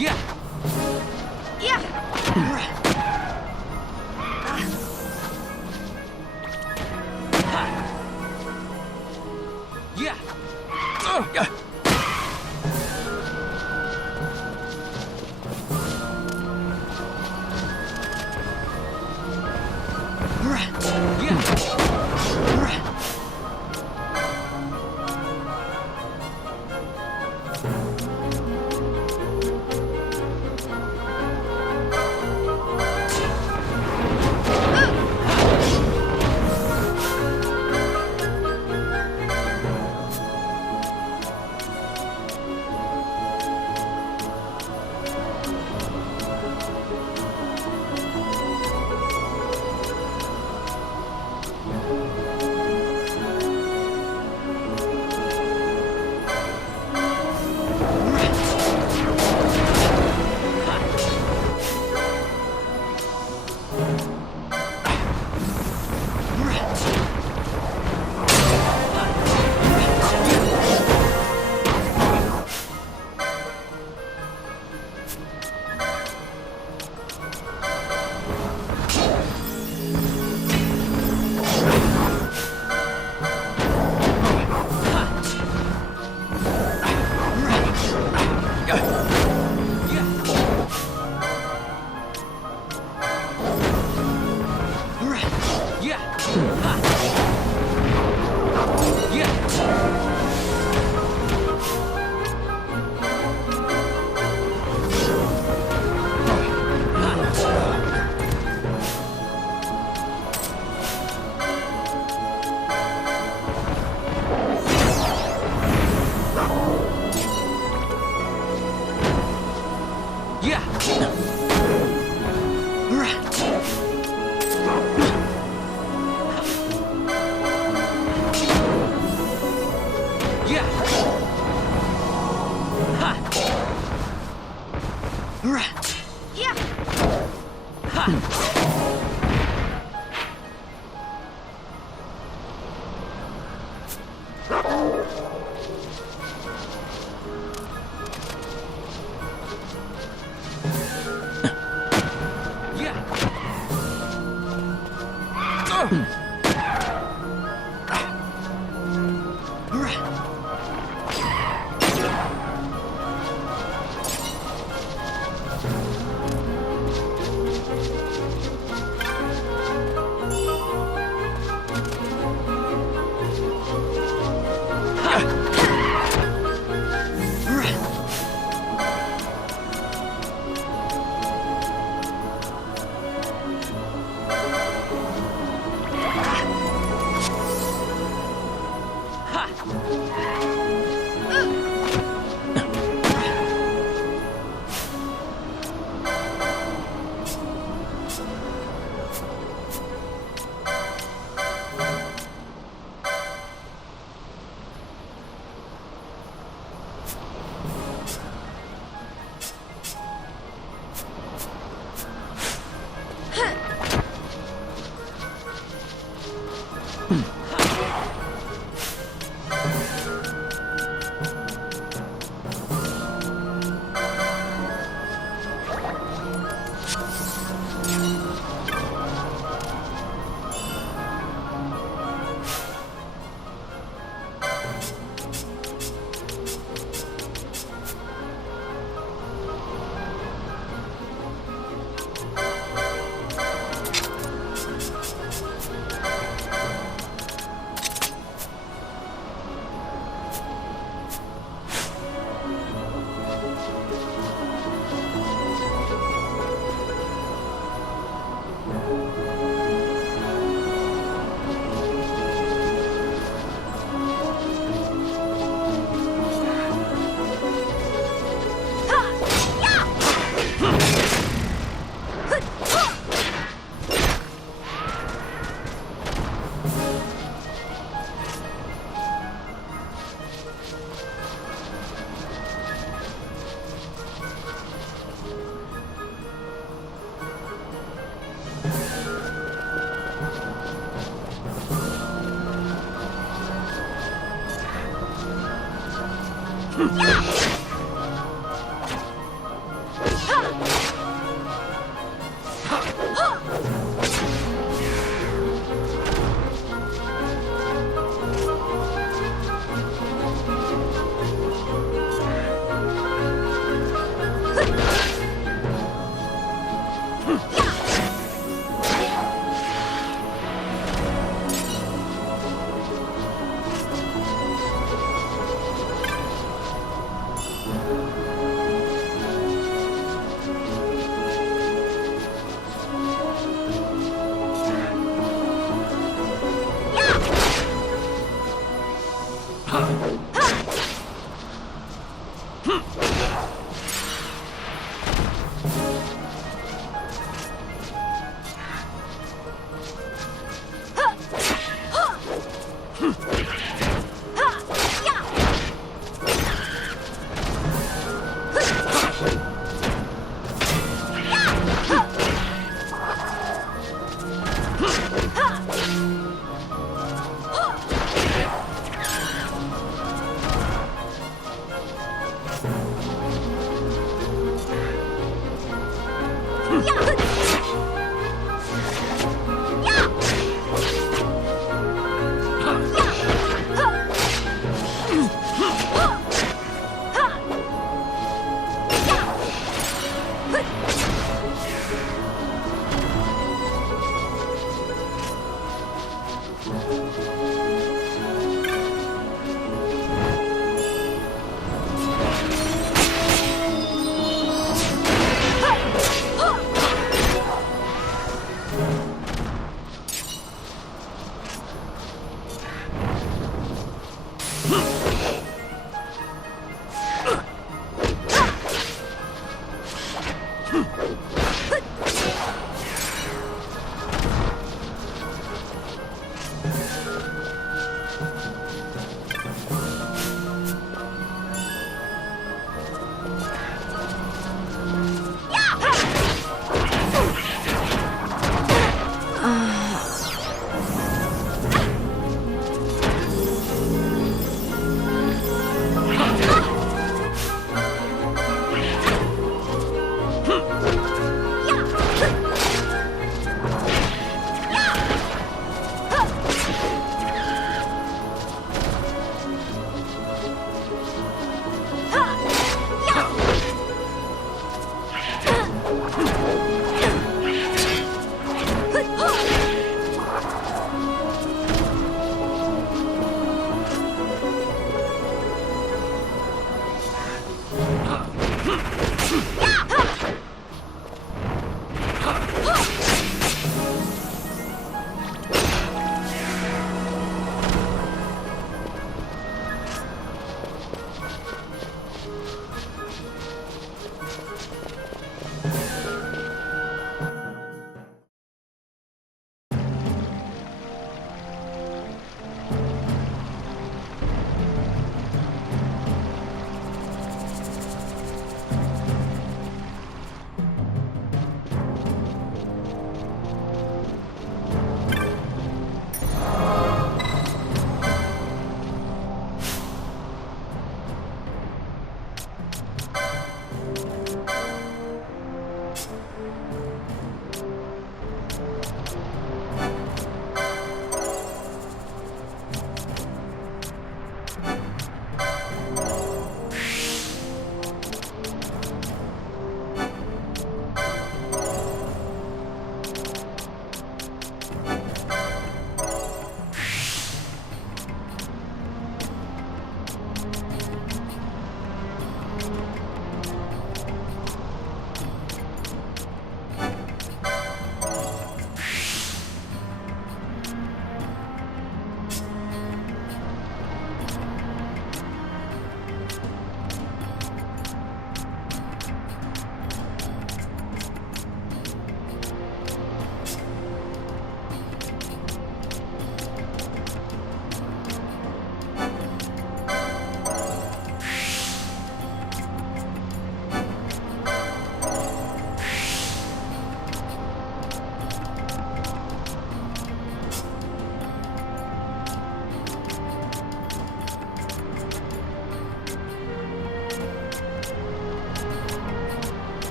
Yeah. Yeah. Yeah.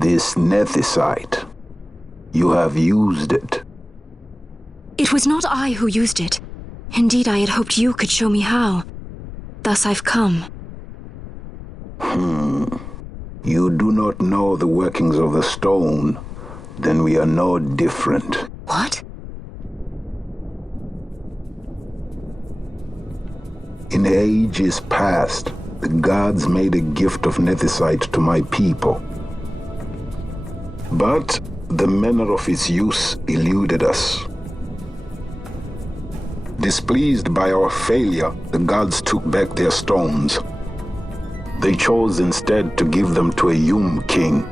This nethicite. You have used it. It was not I who used it. Indeed, I had hoped you could show me how. Thus I've come. You do not know the workings of the stone. Then we are no different. What? In ages past, the gods made a gift of nethicite to my people. But the manner of its use eluded us. Displeased by our failure, the gods took back their stones. They chose instead to give them to a Yum king.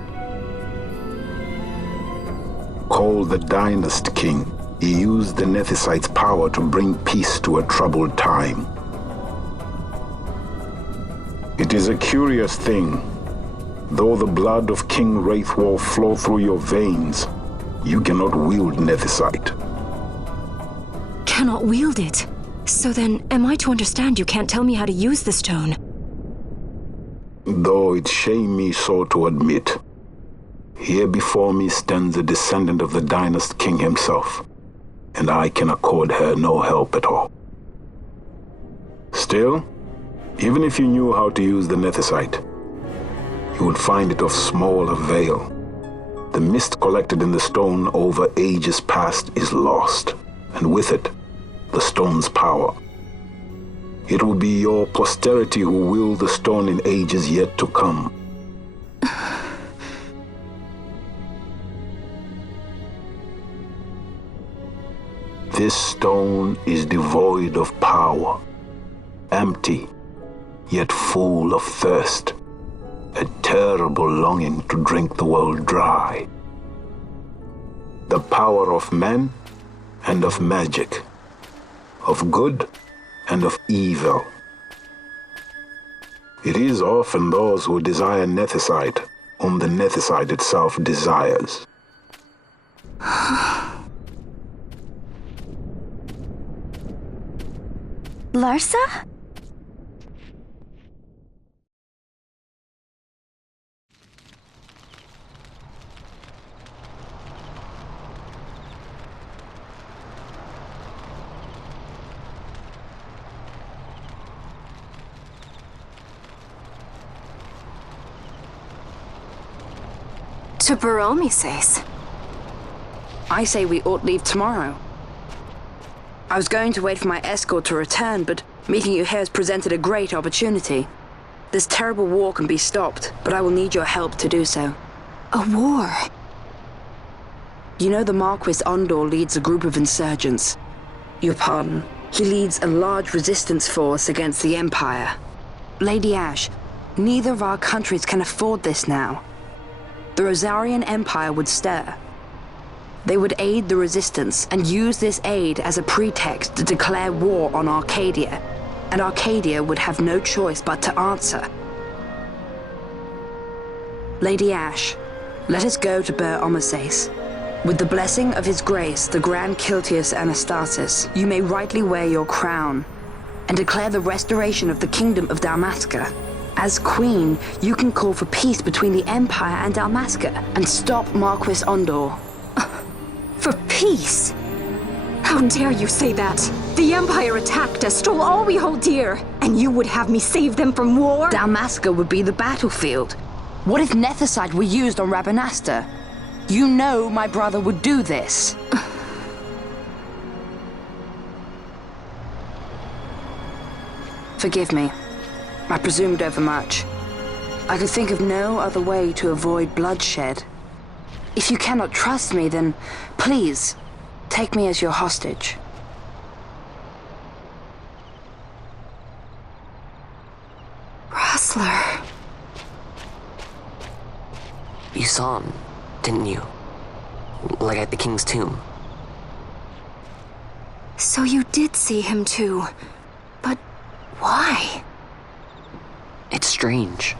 Called the Dynast King, he used the nethicite's power to bring peace to a troubled time. It is a curious thing. Though the blood of King Wraithwall flow through your veins, you cannot wield nethicite. Cannot wield it? So then, am I to understand you can't tell me how to use the stone? Though it shame me so to admit, here before me stands a descendant of the Dynast King himself, and I can accord her no help at all. Still, even if you knew how to use the nethicite, you would find it of small avail. The mist collected in the stone over ages past is lost, and with it, the stone's power. It will be your posterity who wield the stone in ages yet to come. This stone is devoid of power, empty, yet full of thirst, a terrible longing to drink the world dry. The power of men and of magic, of good and of evil. It is often those who desire nethicite whom the nethicite itself desires. Larsa? To Baromi says. I say we ought leave tomorrow. I was going to wait for my escort to return, but meeting you here has presented a great opportunity. This terrible war can be stopped, but I will need your help to do so. A war? You know the Marquis Ondor leads a group of insurgents. Your pardon. He leads a large resistance force against the Empire. Lady Ash, neither of our countries can afford this now. The Rozarrian Empire would stir. They would aid the resistance and use this aid as a pretext to declare war on Archadia, and Archadia would have no choice but to answer. Lady Ash, let us go to Ber Omasace. With the blessing of his grace, the Grand Kiltius Anastasis, you may rightly wear your crown and declare the restoration of the Kingdom of Dalmasca. As Queen, you can call for peace between the Empire and Dalmasca and stop Marquis Ondor. For peace? How dare you say that? The Empire attacked us, stole all we hold dear, and you would have me save them from war? Dalmasca would be the battlefield. What if nethicite were used on Rabanasta? You know my brother would do this. Forgive me. I presumed overmuch. I could think of no other way to avoid bloodshed. If you cannot trust me, then please, take me as your hostage. Rustler. You saw him, didn't you? Like at the King's tomb. So you did see him too. But why? It's strange.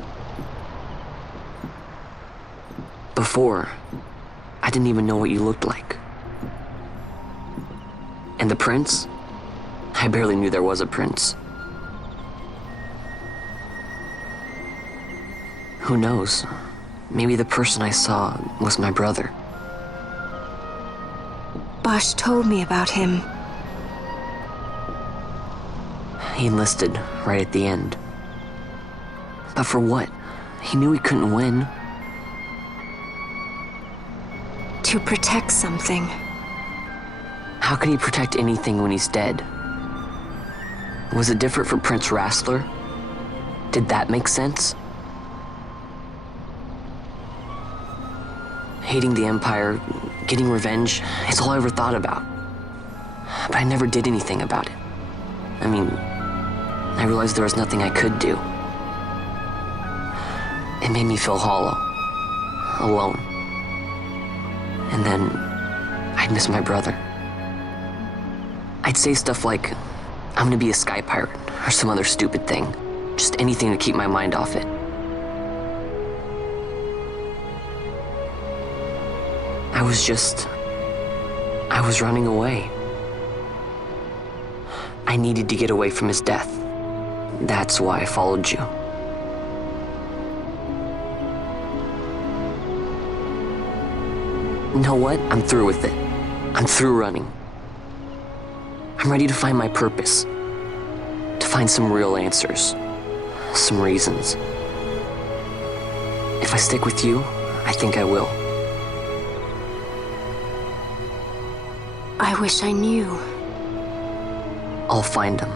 Before, I didn't even know what you looked like. And the prince? I barely knew there was a prince. Who knows? maybe the person I saw was my brother. Bosch told me about him. He enlisted right at the end. But for what? He knew he couldn't win. To protect something. How can he protect anything when he's dead? Was it different for Prince Rastler? Did that make sense? Hating the Empire, getting revenge, it's all I ever thought about. But I never did anything about it. I mean, I realized there was nothing I could do. It made me feel hollow, alone. And then I'd miss my brother. I'd say stuff like, I'm gonna be a sky pirate, or some other stupid thing. Just anything to keep my mind off it. I was running away. I needed to get away from his death. That's why I followed you. You know what? I'm through with it. I'm through running. I'm ready to find my purpose. To find some real answers. Some reasons. If I stick with you, I think I will. I wish I knew. I'll find them.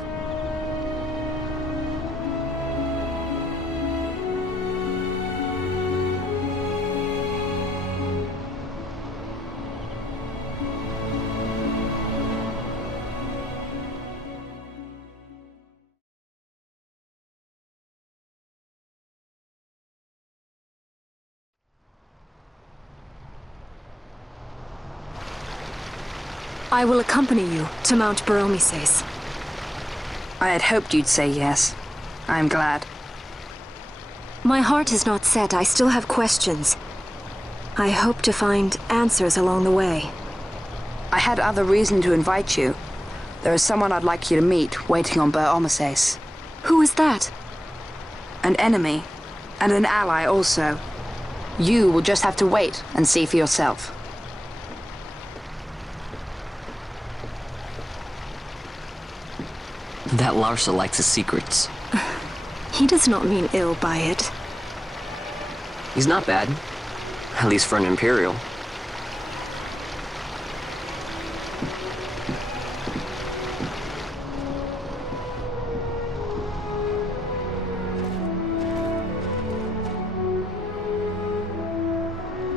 I will accompany you to Mount Baromises. I had hoped you'd say yes. I'm glad. My heart is not set. I still have questions. I hope to find answers along the way. I had other reason to invite you. There is someone I'd like you to meet, waiting on Baromises. Who is that? An enemy, and an ally also. You will just have to wait and see for yourself. That Larsa likes his secrets. He does not mean ill by it. He's not bad. At least for an Imperial.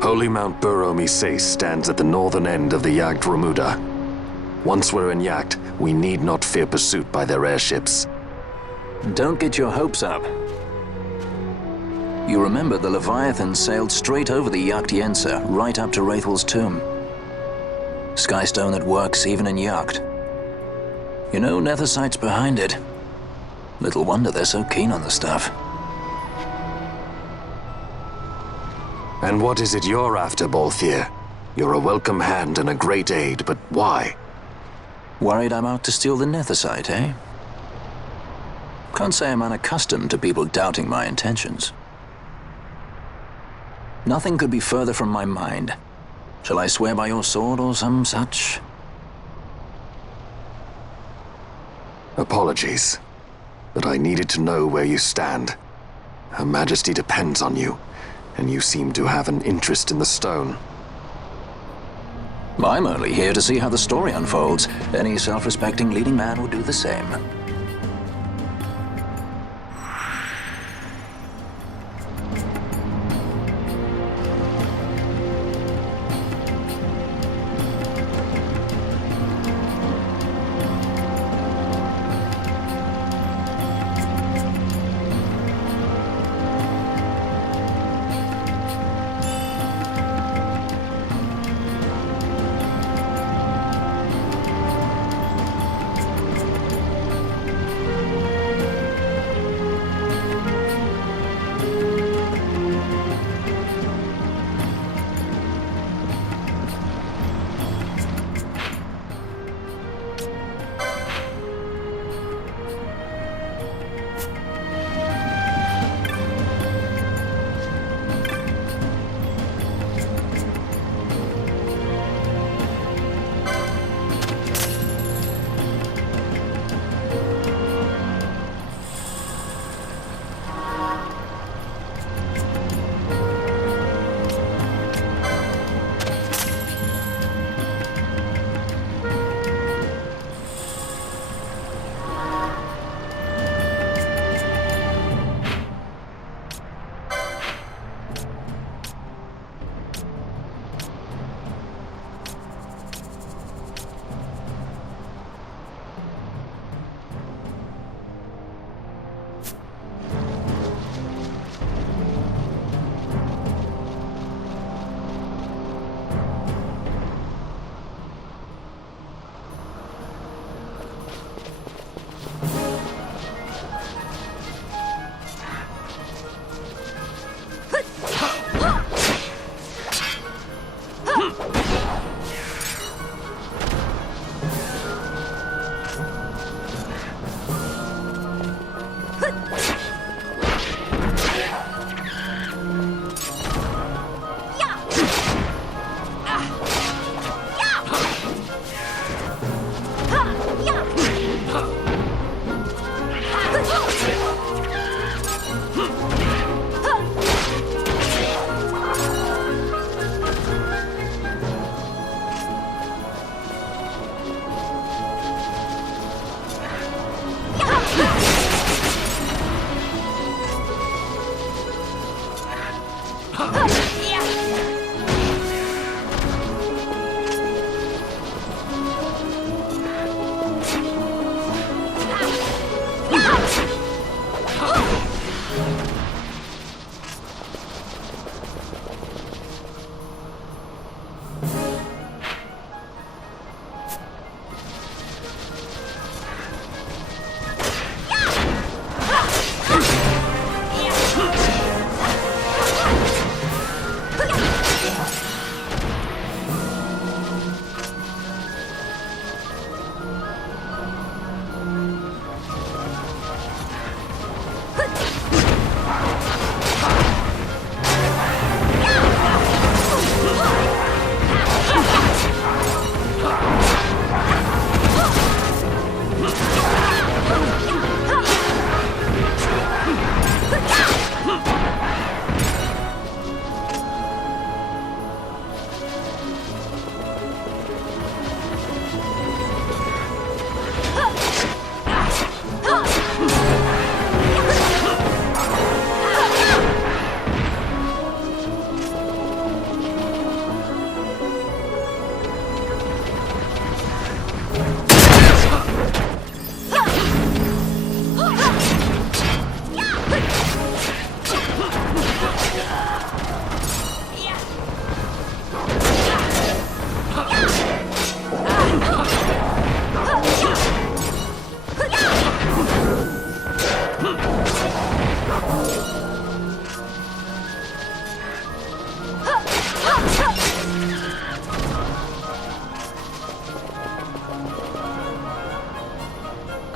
Holy Mount Baromises stands at the northern end of the Jagd Remuda. Once we're in Jagd, we need not fear pursuit by their airships. Don't get your hopes up. You remember the Leviathan sailed straight over the Jagdiense, right up to Wraithwell's tomb. Skystone that works even in Jagd. You know, Nethersite's behind it. Little wonder they're so keen on the stuff. And what is it you're after, Balthier? You're a welcome hand and a great aid, but why? Worried I'm out to steal the Nethersite, eh? Can't say I'm unaccustomed to people doubting my intentions. Nothing could be further from my mind. Shall I swear by your sword or some such? Apologies, but I needed to know where you stand. Her Majesty depends on you, and you seem to have an interest in the stone. I'm only here to see how the story unfolds. Any self-respecting leading man would do the same.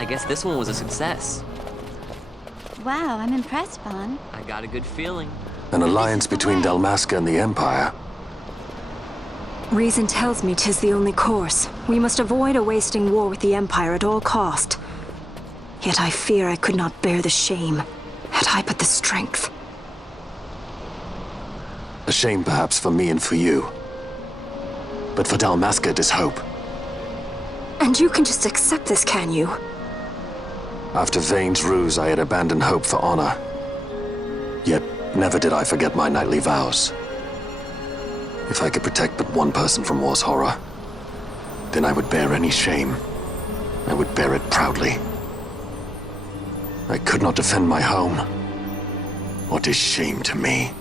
guess this one was a success. Wow, I'm impressed, Vaughn. I got a good feeling. An alliance between Dalmasca and the Empire. Reason tells me 'tis the only course. We must avoid a wasting war with the Empire at all cost. Yet I fear I could not bear the shame, had I but the strength. A shame perhaps for me and for you. But for Dalmasca, 'tis hope. And you can just accept this, can you? After Vane's ruse, I had abandoned hope for honor. Yet, never did I forget my knightly vows. If I could protect but one person from war's horror, then I would bear any shame. I would bear it proudly. I could not defend my home. What is shame to me?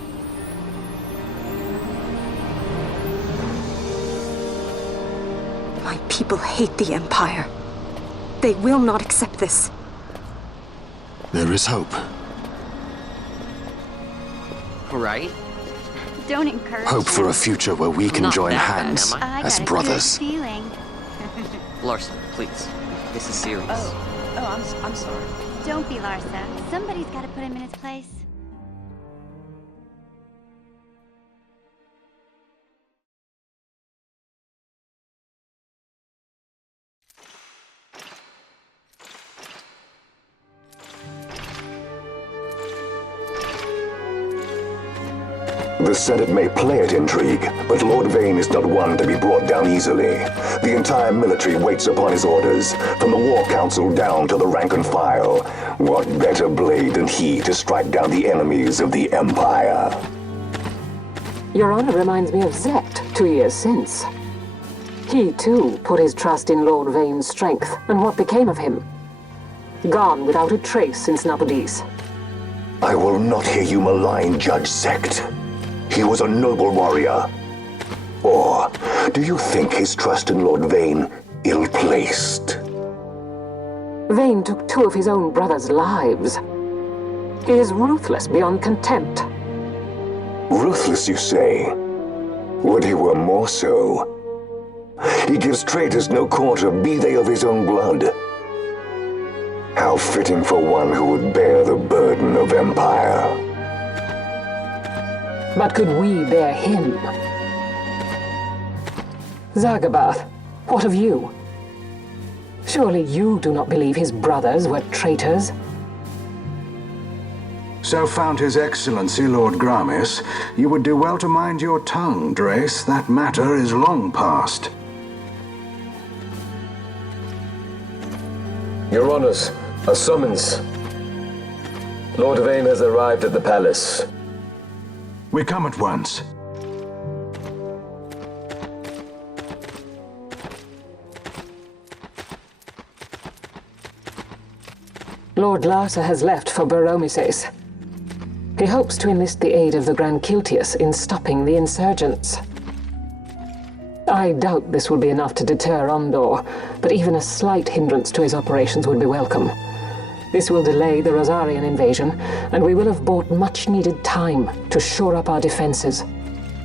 My people hate the Empire. They will not accept this. There is hope. Right? Don't encourage Hope for a future where we can not join that bad, hands am I? as got a brothers. good feeling. Larsa, please. This is serious. I'm sorry. Don't be Larsa. Somebody's got to put him in his place. The Senate may play at intrigue, but Lord Vane is not one to be brought down easily. The entire military waits upon his orders, from the War Council down to the rank and file. What better blade than he to strike down the enemies of the Empire? Your Honor reminds me of Zet 2 years since. He, too, put his trust in Lord Vane's strength, and what became of him? Gone without a trace since Napodis. I will not hear you malign Judge Sect. He was a noble warrior. Or do you think his trust in Lord Vane ill-placed? Vane took 2 of his own brothers' lives. He is ruthless beyond contempt. Ruthless, you say? Would he were more so. He gives traitors no quarter, be they of his own blood. How fitting for one who would bear the burden of empire. But could we bear him? Zagabath, what of you? Surely you do not believe his brothers were traitors? So found His Excellency Lord Gramis, you would do well to mind your tongue, Drace. That matter is long past. Your Honors, a summons. Lord Vane has arrived at the palace. We come at once. Lord Larsa has left for Baromises. He hopes to enlist the aid of the Grand Kiltius in stopping the insurgents. I doubt this will be enough to deter Ondor, but even a slight hindrance to his operations would be welcome. This will delay the Rozarrian invasion, and we will have bought much-needed time to shore up our defenses.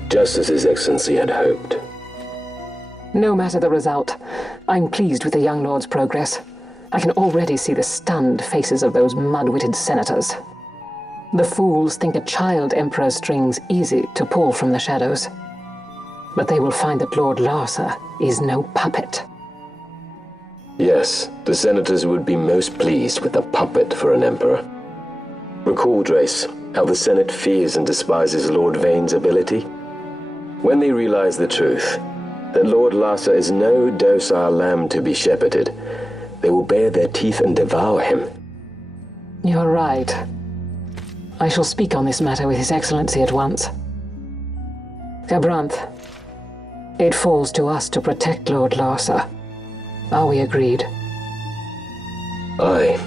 Just as His Excellency had hoped. No matter the result, I'm pleased with the young lord's progress. I can already see the stunned faces of those mud-witted senators. The fools think a child emperor's strings easy to pull from the shadows. But they will find that Lord Larsa is no puppet. Yes, the senators would be most pleased with a puppet for an emperor. Recall, Drace, how the Senate fears and despises Lord Vane's ability. When they realize the truth, that Lord Larsa is no docile lamb to be shepherded, they will bare their teeth and devour him. You're right. I shall speak on this matter with His Excellency at once. Gabranth, it falls to us to protect Lord Larsa. Are we agreed? Aye.